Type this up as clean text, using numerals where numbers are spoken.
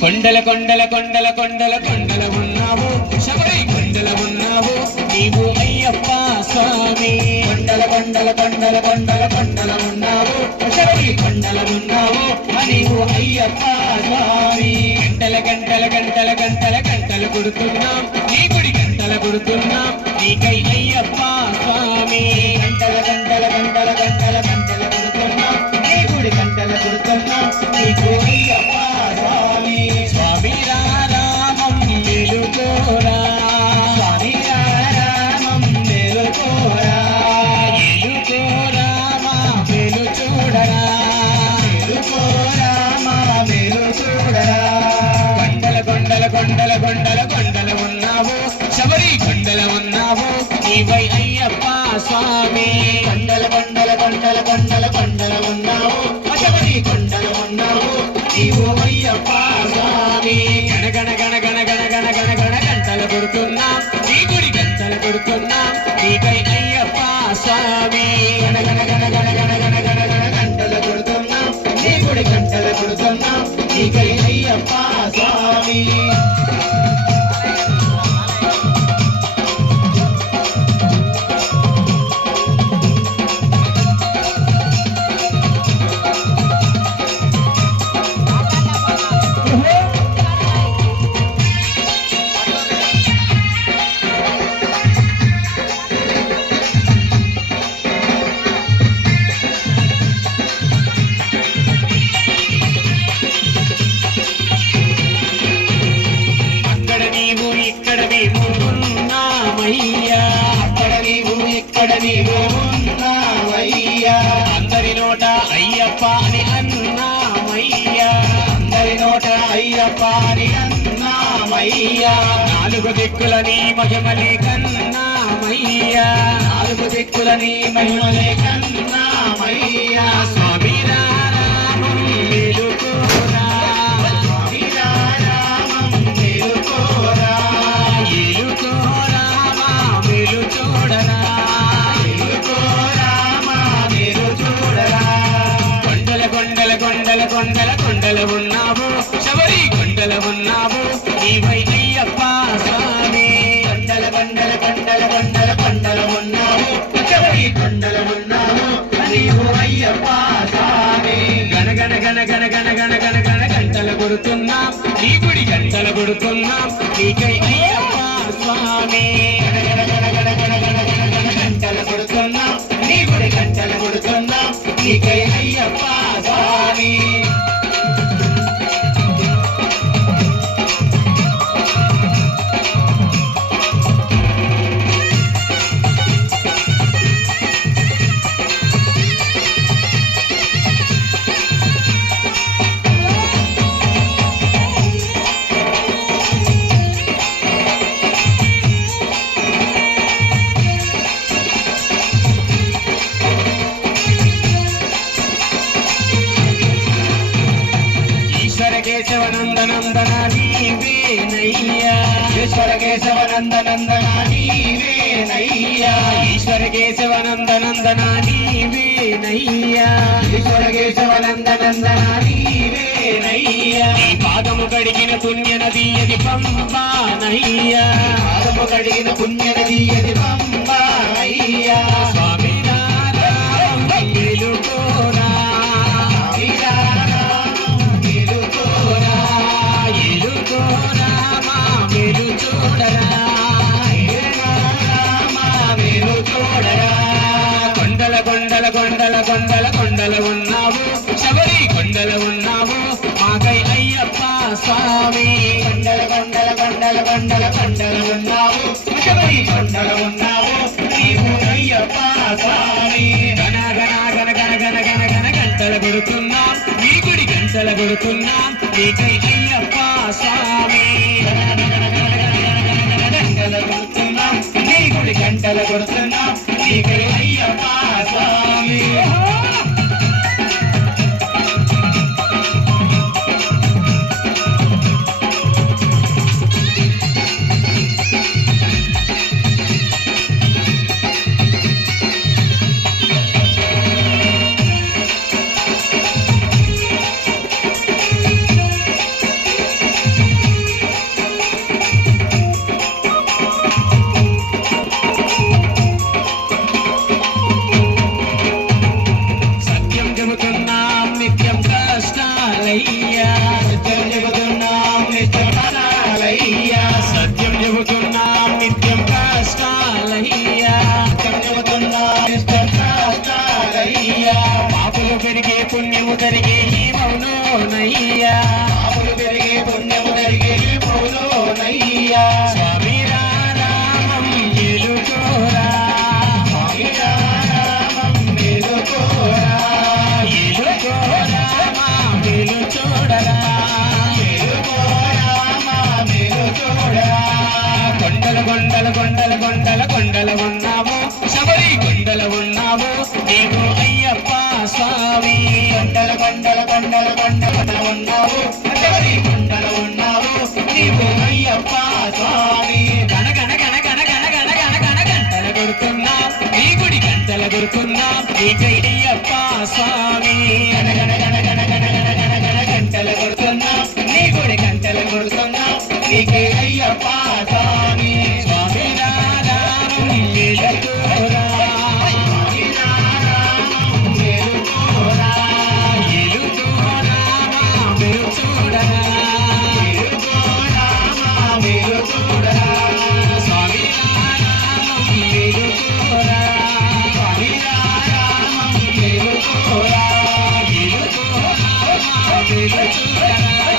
కొండల కొండల కొండల కొండల కొండల ఉన్నావు శబరి కొండల ఉన్నావు నీవు అయ్యప్ప స్వామి. కొండల కొండల కొండల కొండల కొండల ఉన్నావు శబరి కొండల ఉన్నావు నీవు అయ్యప్ప స్వామి. గంటల గంటల గంటల గంటల గంటలు కొడుతున్నాం నీ గుడి గంటల కొడుతున్నాం నీకై అయ్యప్ప స్వామి. గంటల గంటల గంటల గంటల గంటలు కొడుతున్నాం నీ గుడి గంటల కొడుతున్నాం నీకు అయ్యప్ప స్వామి. స్వామి రామం మేలుకోరా స్వామి రామం మేలుకోరా మేలుకోరా మా మేలు చూడరా మేలుకోరా మా మేలు చూడరా. కొండల కొండల కొండల కొండల కొండల ఉన్నావు శబరి కొండల ఉన్నావు నీవై అయ్యప్ప స్వామి. కొండల కొండల కొండల కొండల కొండల ఉన్నావు శబరి కొండల ఉన్నావు నీవు అయ్యప్ప స్వామి. గణ గణ గణ గణ గణ గణ గణ గణ గంటలు కొడుతున్నాం నీ గుడి గంటలు కొడుతున్నాం నీకై అయ్యప్ప స్వామి. గణ గణ గణ గణ గణ గణ గణ గణ గంటలు కొడుతున్నాం నీ గుడి గంటలు కొడుతున్నాం నీకై అయ్యప్ప స్వామి. అక్కడ నీవు ఇక్కడ నీవు ఉన్నావయ్యా. అందరి నోట అయ్యప్ప అని అన్నామయ్యా అందరి నోట అయ్యప్ప అని అన్నామయ్యా. నాలుగు దిక్కుల నీ మహిమలే కన్నామయ్యా నాలుగు దిక్కుల నీ మహిమలే కన్నామయ్యా. స్వామి రామం మేలుకోరా స్వామి రామం మేలుకోరా ఏలుకోరా మా మేలు చూడరా ఏలుకోరా మా మేలు చూడరా. కొండల కొండల కొండల కొండల కొండల ఉన్నావు శబరి కొండల ఉన్నావు నీవై అయ్యప్ప స్వామి. కొండల కొండల కొండల కొండల కొండల ఉన్నావు శబరి కొండల ఉన్నావు నీవు అయ్యప్ప స్వామి. గణ గణ గణ గణ గణ గణ గణ గణ గంటలు కొడుతున్నాం నీ గుడి గంటలు కొడుతున్నాం నీకై అయ్యప్ప స్వామి. గణ గణ గణ గణ గణ గణ గణ గణ గంటలు కొడుతున్నాం నీ గుడి గంటలు కొడుతున్నాం నీకై అయ్యప్ప స్వామి. కేశవ నందనందన నీవేనయ్యా ఈశ్వర కేశవ నందనందన నీవేనయ్యా ఈశ్వర కేశవ నందనందన నీవేనయ్యా ఈశ్వర కేశవ నందనందన నీవేనయ్యా. నీ పాదము కడిగిన పుణ్య నది అది పంబానయ్యా పాదము కడిగిన పుణ్య నది అది పంబానయ్యా. స్వామి రామం మేలుకోరా ఏలుకోరా మా మేలు చూడరా మా మేలు చూడరా. కొండల కొండల కొండల కొండల కొండల ఉన్నావు శబరి కొండల ఉన్నావు మాకై అయ్యప్ప స్వామి. కొండల కొండల కొండల కొండల కొండల ఉన్నావు శబరి కొండల ఉన్నావు నీవు అయ్యప్ప స్వామి. గణ గణ గణ గణ గణ గణ గణ గంటలు కొడుతున్నాం నీ గుడి గంటలు కొడుతున్నాం నీకై అయ్యప్ప స్వామి. గంటలు కొడుతున్నాం నీ గుడి గంటలు కొడుతున్నాం నీకై అయ్యప్ప స్వామి. జరిగే ఈ మౌనోనయ్యా పాపలు పెరిగే పుణ్యము జరిగే ఈ మౌనోనయ్యా స్వామి రామం ఎలుకోరా స్వామి రామం ఎలుకోరా ఎలుకోరా మా వెలు చూడరా ఎలుకోరా మా వెలు చూడరా కొండల కొండల కొండల కొండల కొండల ఉన్నావు శబరి కొండల ఉన్నావు నీవు అయ్యప్ప స్వామి కొండల కొండల కొండల కొండల ఉన్నావు శబరి కొండల ఉన్నావు నీవు అయ్యప్ప స్వామి గణ గణ గణ గణ గణ గణ గణ గణ గంటల కొడుతున్నా నీ గుడి గంటల కొడుతున్నా నీ జై అయ్యప్ప స్వామి గణ గణ గణ గణ గణ గణ గణ గణ గంటల కొడుతున్నా నీ గుడి గంటల కొడుతున్నా నీకే అయ్యప్ప స్వామి స్వామి రామం ఎలుకోరా ఎలుకోరా ఎలుకోరా మా వెలు చూడరా ఎలుకోరా మా వెలు చూడరా స్వామి రామం ఎలుకోరా స్వామి రామం ఎలుకోరా ఎలుకోరా మా వెలు చూడరా